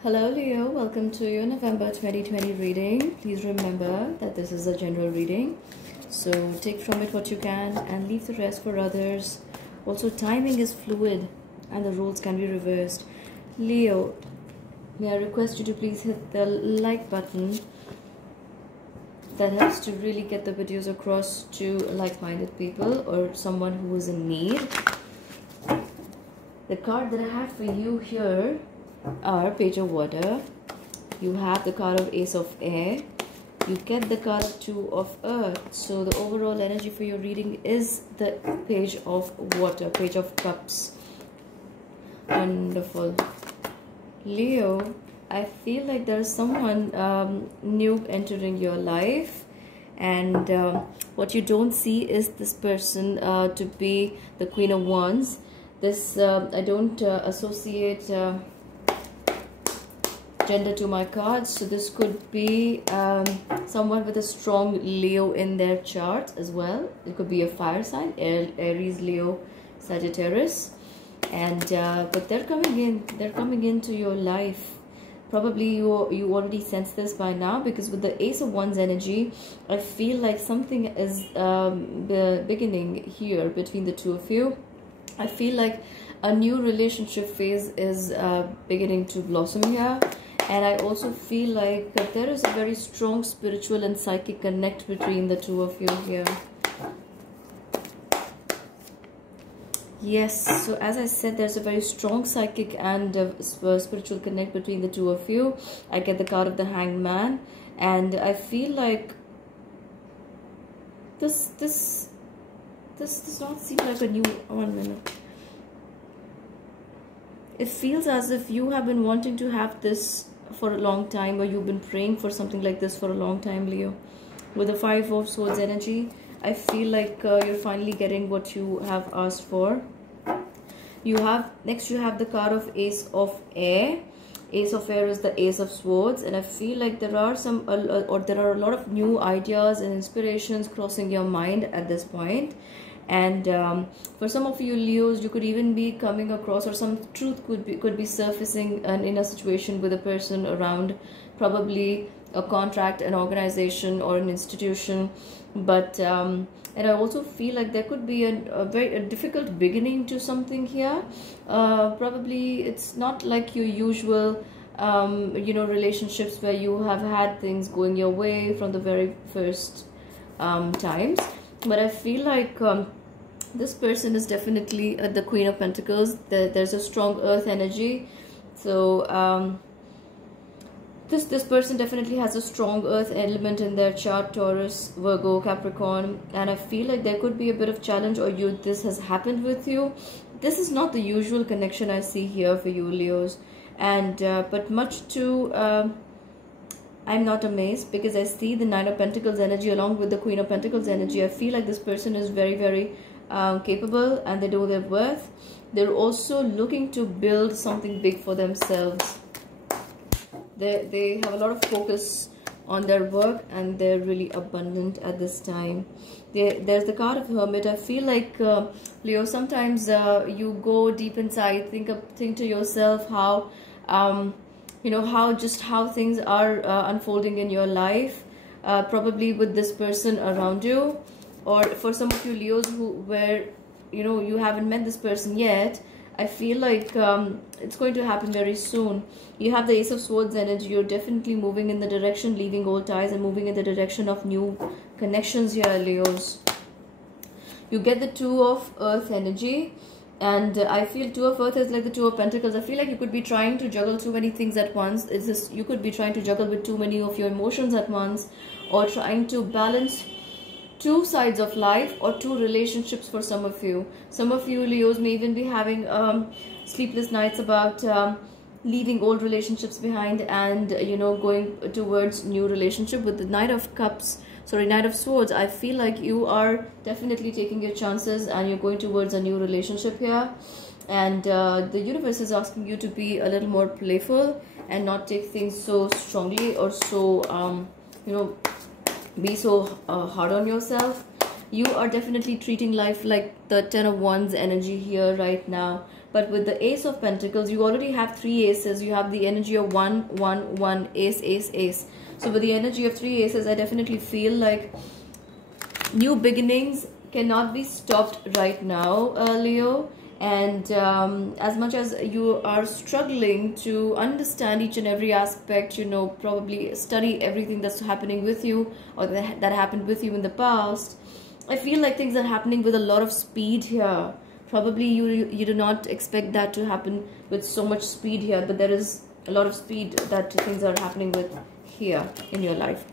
Hello Leo, welcome to your November 2020 reading. Please remember that this is a general reading, so take from it what you can and leave the rest for others. Also, timing is fluid and the rules can be reversed. Leo, may I request you to please hit the like button. That helps to really get the videos across to like-minded people or someone who is in need. The card that I have for you here are Page of Water, you have the card of Ace of Air, you get the card of Two of Earth. So the overall energy for your reading is the Page of Water, Page of Cups. Wonderful. Leo, I feel like there's someone new entering your life, and what you don't see is this person to be the Queen of Wands. This I don't associate gender to my cards, so this could be someone with a strong Leo in their chart as well. It could be a fire sign, Aries, Leo, Sagittarius, and but they're coming into your life. Probably you already sense this by now, because with the Ace of Wands energy, I feel like something is beginning here between the two of you. I feel like a new relationship phase is beginning to blossom here. And I also feel like that there is a very strong spiritual and psychic connect between the two of you here. Yes, so as I said, there's a very strong psychic and spiritual connect between the two of you. I get the card of the Hanged Man, and I feel like this does not seem like a new... 1 minute. It feels as if you have been wanting to have this for a long time, or you've been praying for something like this for a long time, Leo. With the Five of Swords energy, I feel like you're finally getting what you have asked for. Next you have the card of Ace of Air. Ace of Air is the Ace of Swords, and I feel like there are a lot of new ideas and inspirations crossing your mind at this point. And for some of you Leos, you could even be coming across, or some truth could be surfacing in a situation with a person around, probably a contract, an organization, or an institution. But and I also feel like there could be a very difficult beginning to something here. Probably it's not like your usual relationships where you have had things going your way from the very first times. But I feel like this person is definitely the Queen of Pentacles. There's a strong earth energy. So this person definitely has a strong earth element in their chart, Taurus, Virgo, Capricorn. And I feel like there could be a bit of challenge, or this has happened with you. This is not the usual connection I see here for you, Leos. And but much to... I'm not amazed, because I see the Nine of Pentacles energy along with the Queen of Pentacles energy. I feel like this person is very, very capable, and they know their worth. They're also looking to build something big for themselves. They have a lot of focus on their work, and they're really abundant at this time. There's the card of Hermit. I feel like Leo, sometimes you go deep inside, think to yourself how how things are unfolding in your life, probably with this person around you. Or for some of you Leos where you haven't met this person yet, I feel like it's going to happen very soon. You have the Ace of Swords energy. You're definitely moving in the direction, leaving old ties and moving in the direction of new connections here, Leos. You get the Two of Earth energy. And I feel Two of Earth is like the Two of Pentacles. I feel like you could be trying to juggle too many things at once. You could be trying to juggle with too many of your emotions at once, or trying to balance two sides of life, or two relationships for some of you. Some of you Leos may even be having sleepless nights about leaving old relationships behind and going towards new relationship. With the Knight of Swords, I feel like you are definitely taking your chances and you're going towards a new relationship here. And the universe is asking you to be a little more playful and not take things so strongly, or so be so hard on yourself. You are definitely treating life like the Ten of Wands energy here right now. But with the Ace of Pentacles, you already have 3 aces. You have the energy of 1, 1, 1, ace, ace, ace. So with the energy of 3 aces, I definitely feel like new beginnings cannot be stopped right now, Leo. And as much as you are struggling to understand each and every aspect, you know, probably study everything that's happening with you, or that happened with you in the past, I feel like things are happening with a lot of speed here. Probably you do not expect that to happen with so much speed here, but there is a lot of speed that things are happening with here in your life.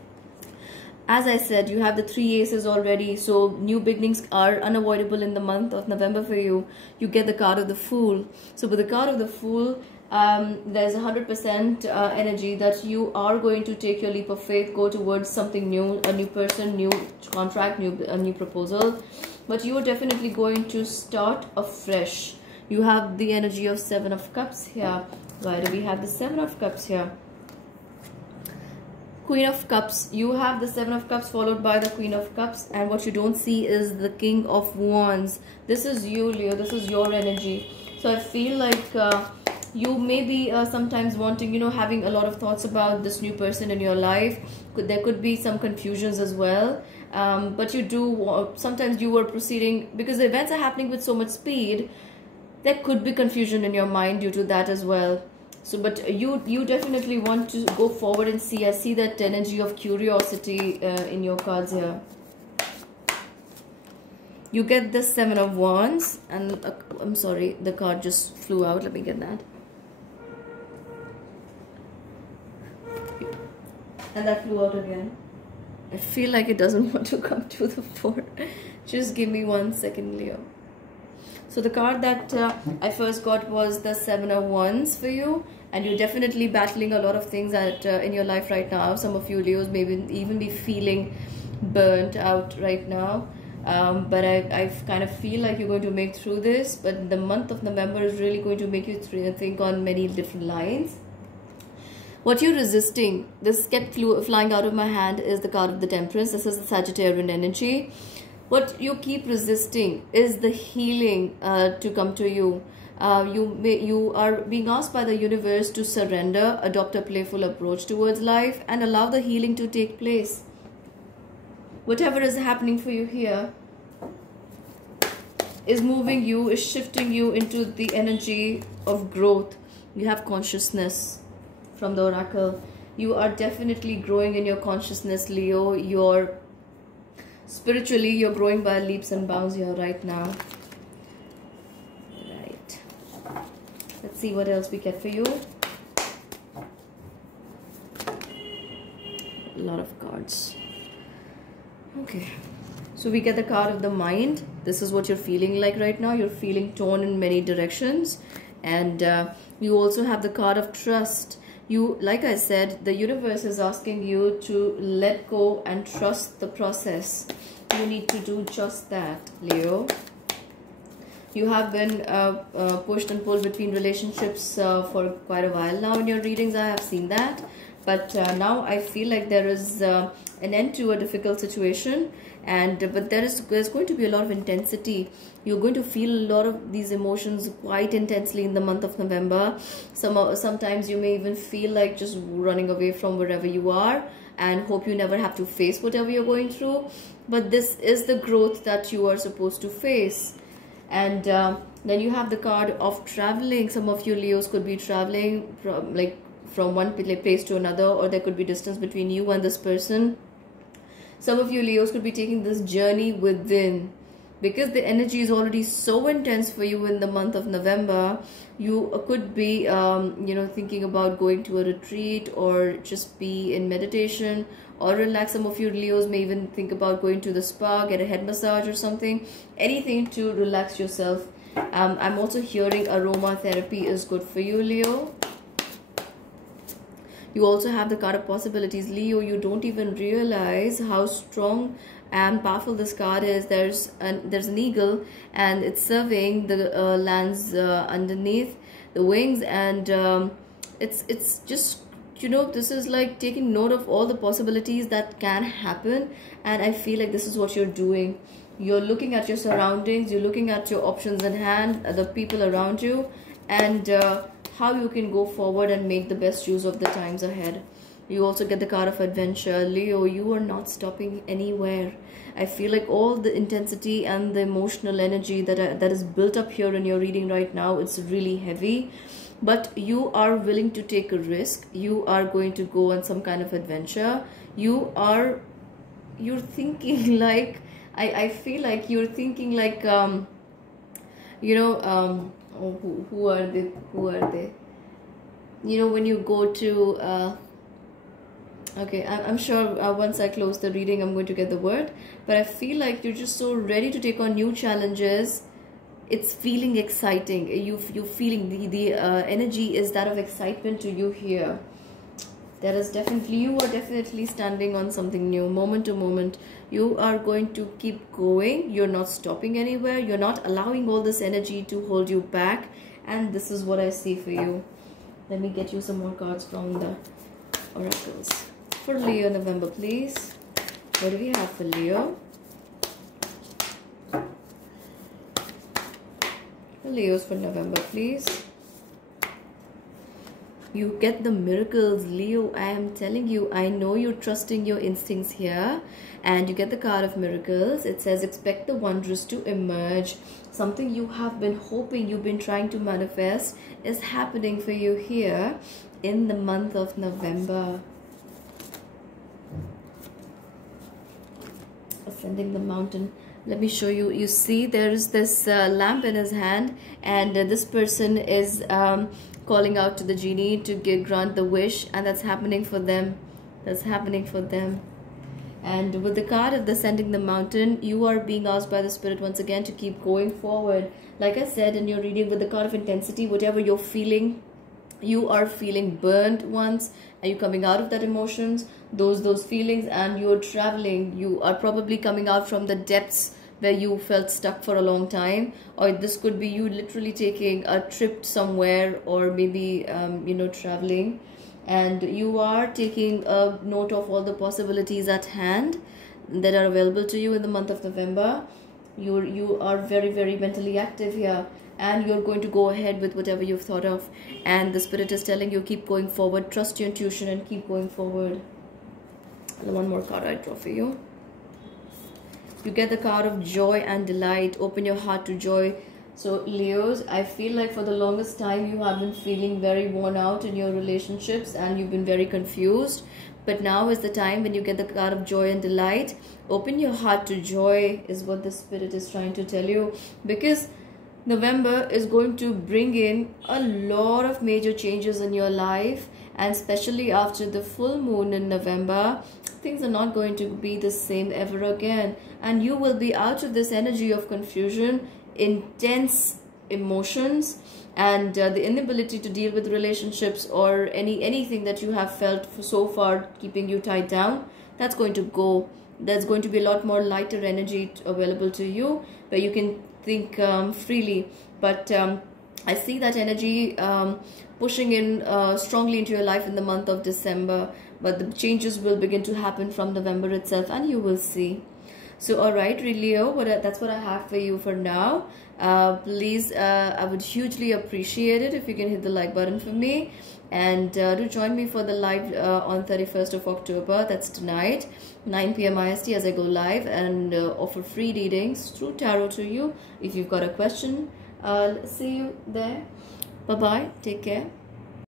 As I said, you have the 3 aces already, so new beginnings are unavoidable in the month of November for you. You get the card of the Fool. So with the card of the Fool, there's 100% energy that you are going to take your leap of faith, go towards something new, a new person, new contract, a new proposal. But you are definitely going to start afresh. You have the energy of 7 of Cups here. Why do we have the 7 of Cups here? Queen of Cups. You have the 7 of Cups followed by the Queen of Cups, and what you don't see is the King of Wands. This is you, Leo. This is your energy. So I feel like you may be sometimes wanting, you know, having a lot of thoughts about this new person in your life. There could be some confusions as well. But you do, sometimes you were proceeding, because the events are happening with so much speed, there could be confusion in your mind due to that as well. So, but you definitely want to go forward and see. I see that energy of curiosity in your cards here. You get the 7 of Wands, and I'm sorry, the card just flew out. Let me get that. And that flew out again. I feel like it doesn't want to come to the fore. Just give me 1 second, Leo. So the card that I first got was the 7 of Wands for you. And you're definitely battling a lot of things in your life right now. Some of you Leos may even be feeling burnt out right now. But I kind of feel like you're going to make through this. But the month of November is really going to make you think on many different lines. What you're resisting, this kept flying out of my hand, is the card of the Temperance. This is the Sagittarian energy. What you keep resisting is the healing to come to you. You are being asked by the universe to surrender, adopt a playful approach towards life, and allow the healing to take place. Whatever is happening for you here is moving you, is shifting you into the energy of growth. You have consciousness from the Oracle. You are definitely growing in your consciousness, Leo. Spiritually, you're growing by leaps and bounds here right now. Right. Let's see what else we get for you. A lot of cards. Okay. So we get the card of the Mind. This is what you're feeling like right now. You're feeling torn in many directions. And you also have the card of Trust. You, like I said, the universe is asking you to let go and trust the process. You need to do just that, Leo. You have been pushed and pulled between relationships for quite a while now in your readings. I have seen that. But now I feel like there is an end to a difficult situation. But there's going to be a lot of intensity. You're going to feel a lot of these emotions quite intensely in the month of November. Sometimes you may even feel like just running away from wherever you are and hope you never have to face whatever you're going through. But this is the growth that you are supposed to face. And then you have the card of traveling. Some of you Leos could be traveling from one place to another, or there could be distance between you and this person. Some of you Leos could be taking this journey within, because the energy is already so intense for you in the month of November. You could be thinking about going to a retreat, or just be in meditation or relax. Some of you Leos may even think about going to the spa, get a head massage or something, anything to relax yourself. I'm also hearing aromatherapy is good for you, Leo. You also have the card of possibilities, Leo. You don't even realize how strong and powerful this card is. There's an eagle, and it's serving the lands underneath the wings, and it's just, this is like taking note of all the possibilities that can happen. And I feel like this is what you're doing. You're looking at your surroundings, you're looking at your options in hand, the people around you, and how you can go forward and make the best use of the times ahead. You also get the card of adventure. Leo, you are not stopping anywhere. I feel like all the intensity and the emotional energy that is built up here in your reading right now, it's really heavy. But you are willing to take a risk. You are going to go on some kind of adventure. You're thinking like, I feel like you're thinking like, oh, who are they? Who are they? You know, when you go to, okay, I'm sure once I close the reading, I'm going to get the word. But I feel like you're just so ready to take on new challenges. It's feeling exciting. You're feeling the energy is that of excitement to you here. You are definitely standing on something new, moment to moment. You are going to keep going. You're not stopping anywhere. You're not allowing all this energy to hold you back. And this is what I see for you. Let me get you some more cards from the oracles. For Leo November, please. What do we have for Leo? For Leos for November, please. You get the miracles, Leo. I am telling you, I know you're trusting your instincts here. And you get the card of miracles. It says, expect the wondrous to emerge. Something you have been hoping, you've been trying to manifest is happening for you here in the month of November. Ascending the mountain. Let me show you. You see there is this lamp in his hand, and this person is calling out to the genie to grant the wish, and that's happening for them. That's happening for them. And with the card of ascending the mountain, you are being asked by the spirit once again to keep going forward. Like I said in your reading, with the card of intensity, whatever you're feeling, you are feeling burned once. Are you coming out of that emotions, those feelings, and you're traveling? You are probably coming out from the depths where you felt stuck for a long time, or this could be you literally taking a trip somewhere, or maybe traveling, and you are taking a note of all the possibilities at hand that are available to you in the month of November. You are very, very mentally active here, and you're going to go ahead with whatever you've thought of, and the spirit is telling you keep going forward, trust your intuition and keep going forward. And one more card I draw for you. You get the card of joy and delight. Open your heart to joy. So Leos, I feel like for the longest time you have been feeling very worn out in your relationships and you've been very confused. But now is the time when you get the card of joy and delight. Open your heart to joy is what the spirit is trying to tell you, because November is going to bring in a lot of major changes in your life, and especially after the full moon in November, things are not going to be the same ever again, and you will be out of this energy of confusion, intense emotions, and the inability to deal with relationships or anything that you have felt for so far keeping you tied down. That's going to go. There's going to be a lot more lighter energy available to you, where you can think freely. But I see that energy pushing in strongly into your life in the month of December, but the changes will begin to happen from November itself, and you will see. So alright, Leo, that's what I have for you for now. Please, I would hugely appreciate it if you can hit the like button for me, and do join me for the live on 31st of October. That's tonight, 9 p.m. IST, as I go live and offer free readings through tarot to you. If you've got a question, see you there. Bye bye, take care.